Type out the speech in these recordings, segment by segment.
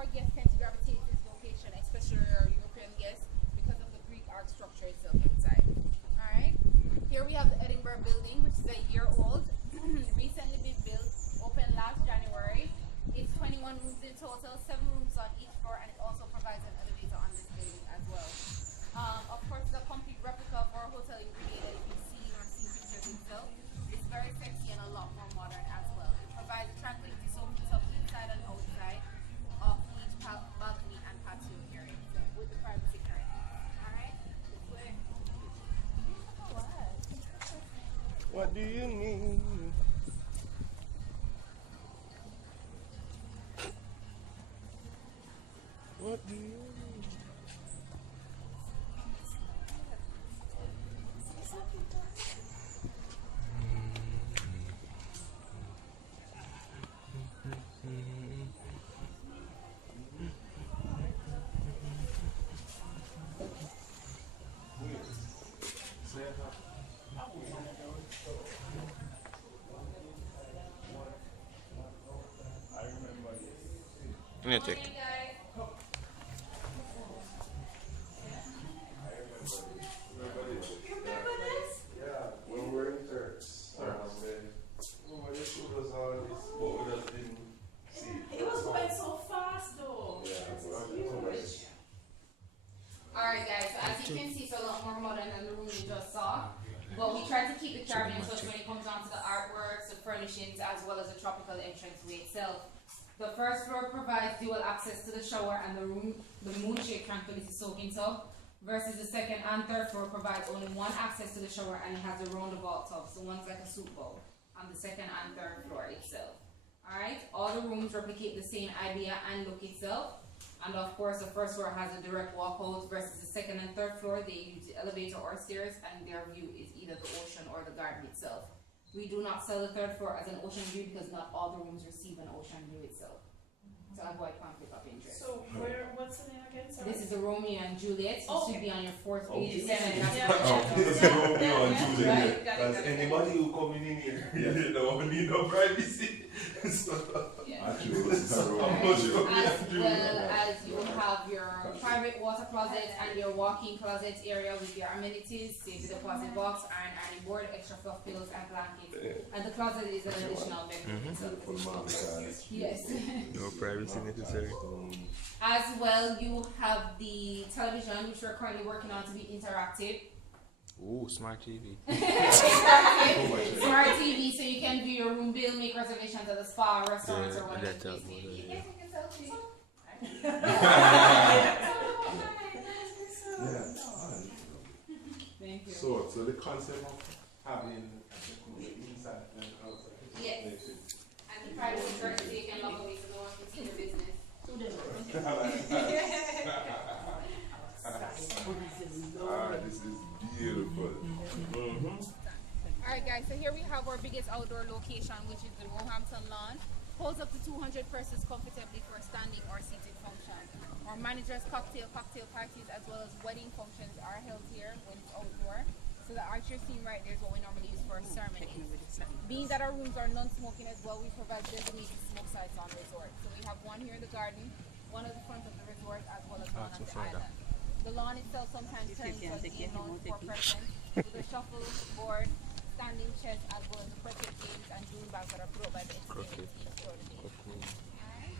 our guests tend to gravitate to this location, especially our European guests, because of the Greek art structure itself inside. Alright? Here we have the Edinburgh building, which is a year old, recently been built, opened last January. It's 21 rooms in total, 7 rooms on each floor, and it also provides an elevator on this building as well. Of course, it's a complete replica of our hotel ingredient that you can see or see pictures itself. It's very sexy and a lot more modern as well. It provides tranquility soaking up inside and outside of each balcony and patio area, so with the privacy curtain. Alright? What do you mean? What do you mean? Let me check. Alright guys, so as you can see, it's a lot more modern than the room you just saw. But we try to keep the Caribbean touch when it comes down to the artworks, the furnishings, as well as the tropical entranceway itself. The first floor provides dual access to the shower and the moon-shaped tranquility soaking tub, versus the second and third floor provides only one access to the shower and it has a roundabout tub, so one's like a soup bowl on the second and third floor itself. Alright, all the rooms replicate the same idea and look itself. And of course, the first floor has a direct walkout versus the second and third floor, they use the elevator or stairs, and their view is either the ocean or the garden itself. We do not sell the third floor as an ocean view because not all the rooms receive an ocean view itself. To avoid conflict of interest. So what's the name again? Sorry. This is the Romeo and Juliet. It should be on your fourth page. This is Romeo and Juliet. Because anybody who coming in here, they don't need no privacy. As well as you have your private water closet and your walk-in closet area with your amenities, safety deposit box, iron board, extra fluff pillows and blankets. And the closet is an additional bedroom. Yes. No privacy necessary. As well, you have the television, which we're currently working on to be interactive. Ooh, smart TV. Smart TV, so you can do your room bill, make reservations at the spa, restaurants, or whatever. Thank you. So the concept of having inside and outside. Yes. And the privacy first, so you can log away so no one can see your business. This is beautiful. Alright guys, so here we have our biggest outdoor location, which is the Roehampton Lawn. Holds up to 200 persons comfortably for a standing or seated function. Our managers' cocktail parties as well as wedding functions are held here when it's outdoor. So the archer scene right there is what we normally use for ceremonies. Being that our rooms are non-smoking as well, we provide designated smoke sites on resort. So we have one here in the garden, one at the front of the resort, as well as one on the island. The lawn itself sometimes turns into a game lawn for persons with a shuffle board, standing chess, as well as the cricket games and dune bags that are put up by the entertainment team throughout the day. Alright?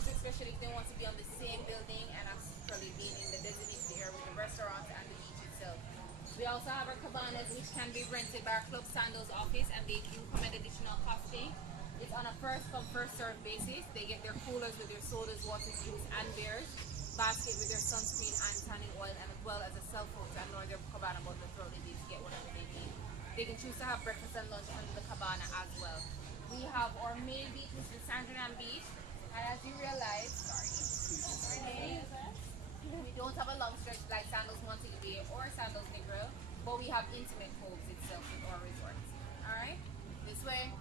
Especially if they want to be on the same building and actually being in the designated area with the restaurant and the beach itself. We also have our cabanas, which can be rented by our Club Sandals office, and they do come at additional costing. It's on a first come first served basis. They get their coolers with their sodas, water, juice, and beers. Basket with their sunscreen and tanning oil, and as well as a cell phone to annoy their cabana about the throat they need to get whatever they need. They can choose to have breakfast and lunch under the cabana as well. We have our main beach, which is Sandringham Beach, and as you realize, we don't have a long stretch like Sandals Montego Bay or Sandals Negril, but we have intimate coves itself with our resorts. Alright? This way.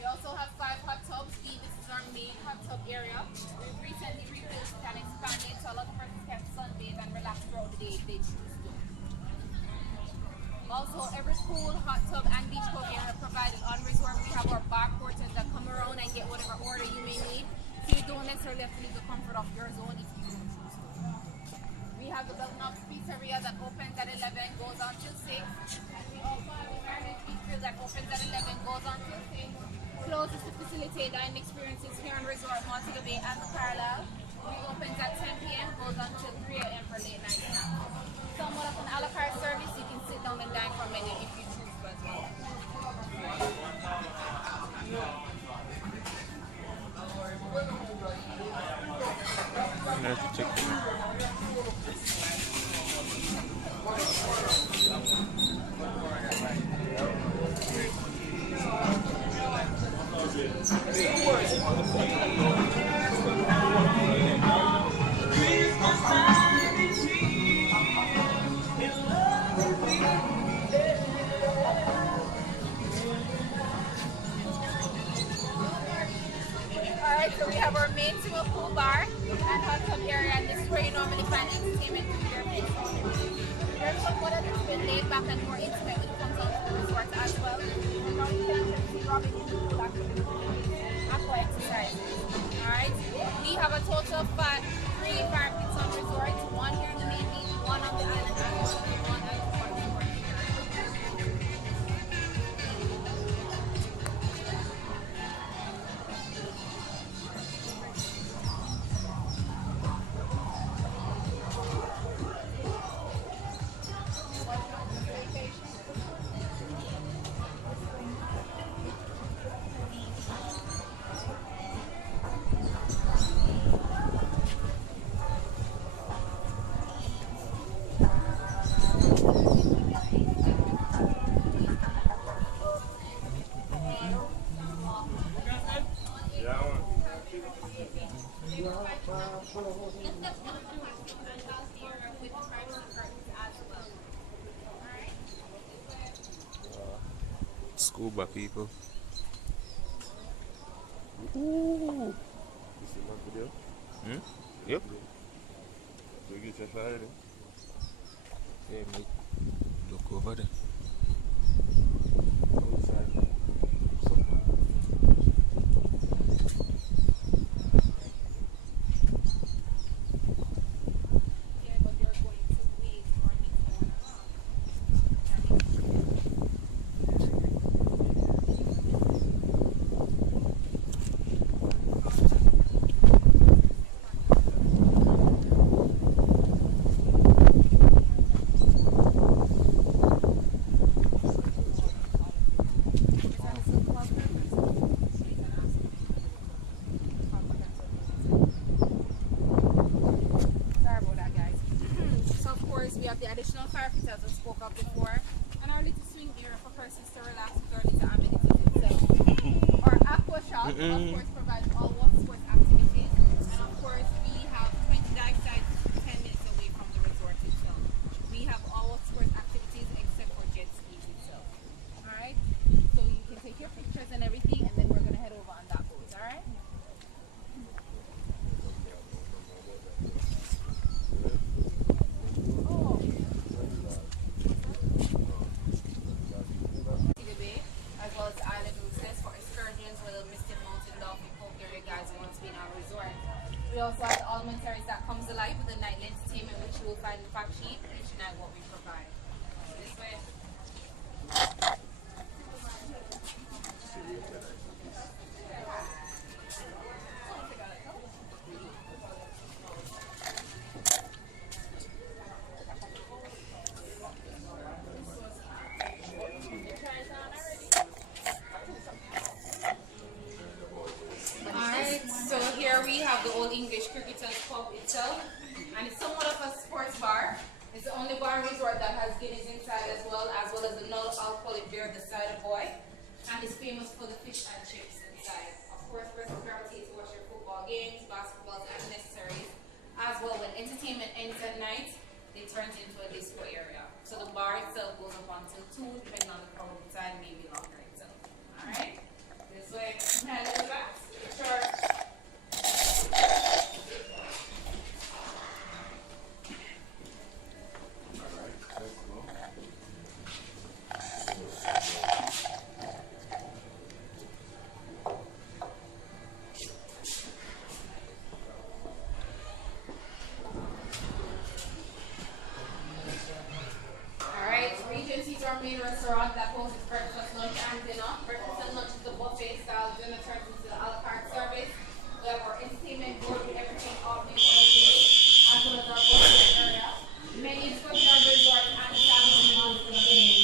We also have 5 hot tubs. This is our main hot tub area. We've recently rebuilt it and expanded so a lot of persons can sunbathe and relax throughout the day if they choose to. Also, every pool, hot tub, and beach club area provided on resort. We have our bar porters that come around and get whatever order you may need. So you don't necessarily have to leave the comfort of your zone if you don't choose to. We have the Belknap Pizzeria that opens at 11, goes on till 6. And we also have the Mariners Pizzeria that opens at 11, goes on till 6. Closest to facilitate dining experiences here on Resort Montego Bay and the Carlisle. We opens at 10 p.m. goes until 3 a.m. for late night snacks. Somewhat of an a la carte service, you can sit down and dine for a menu if you choose to as well. Alright, so we have our main swimming pool bar and hot tub area, and this is where you normally find entertainment with your kids. There's somewhat a little bit laid back and more intimate when it comes down to the resort as well. And now you can see Robin in the pool activities, aqua exercise. Alright, we have a total of 3 fire pits on resort, 1 here in the main beach, 1 on the island, and 1 at the water resort here. Scuba people. Ooh. You see my video? Yep. Do you get your shot at it? Yeah, mate. Look over there. Outside. The additional fire pits as I spoke of before, and our little swing area for persons to relax with our little amenities itself. Our aqua shop, of course, provides all water sports activities, and of course, we have 20 dive sites 10 minutes away from the resort itself. We have all water sports activities except for jet skis itself. Alright, so you can take your pictures and everything, and then we're going to head over on that boat, alright? We also have the elementaries that comes alive with the nightly entertainment, which you will find in the fact sheet each night what we provide. This way. pub itself, and it's somewhat of a sports bar. It's the only bar and resort that has Guinness inside as well as a non-alcoholic beer beside a boy, and it's famous for the fish and chips inside. Of course, versatility to watch your football games, basketballs, and necessaries. As well, when entertainment ends at night, it turns into a disco area. So the bar itself goes up until 2, depending on the crowd inside, maybe longer itself. Alright? This way, hand in the back, short. Main restaurant that poses breakfast, lunch, and dinner. Breakfast and lunch is the buffet style. Dinner turns into the a la carte service. We have our entertainment board with everything off the as well as our buffet area. Menus for dinner, resort, and family monthly.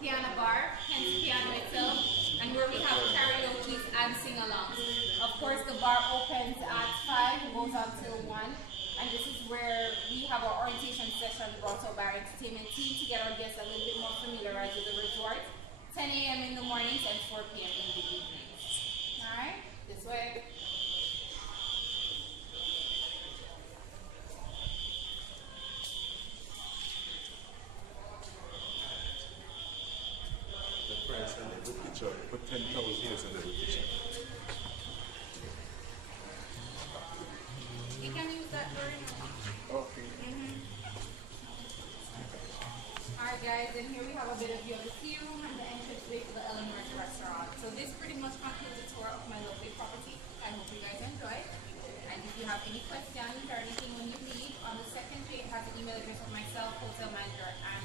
Piano bar, hence piano itself, and where we have karaoke and sing-alongs. Of course, the bar opens at 5, goes until 1, and this is where we have our orientation session brought up by our entertainment team to get our guests a little bit more familiarized with the resort. 10 a.m. in the mornings and 4 p.m. in the evenings. Alright, this way. Put 10,000 years in every picture. You can use that word. Okay. Alright guys, and here we have a bit of view of the tea room and the entrance way to the Eleanor's restaurant. So this pretty much concludes the tour of my lovely property. I hope you guys enjoy. And if you have any questions or anything when you leave, on the second page has an email address of myself, hotel manager, and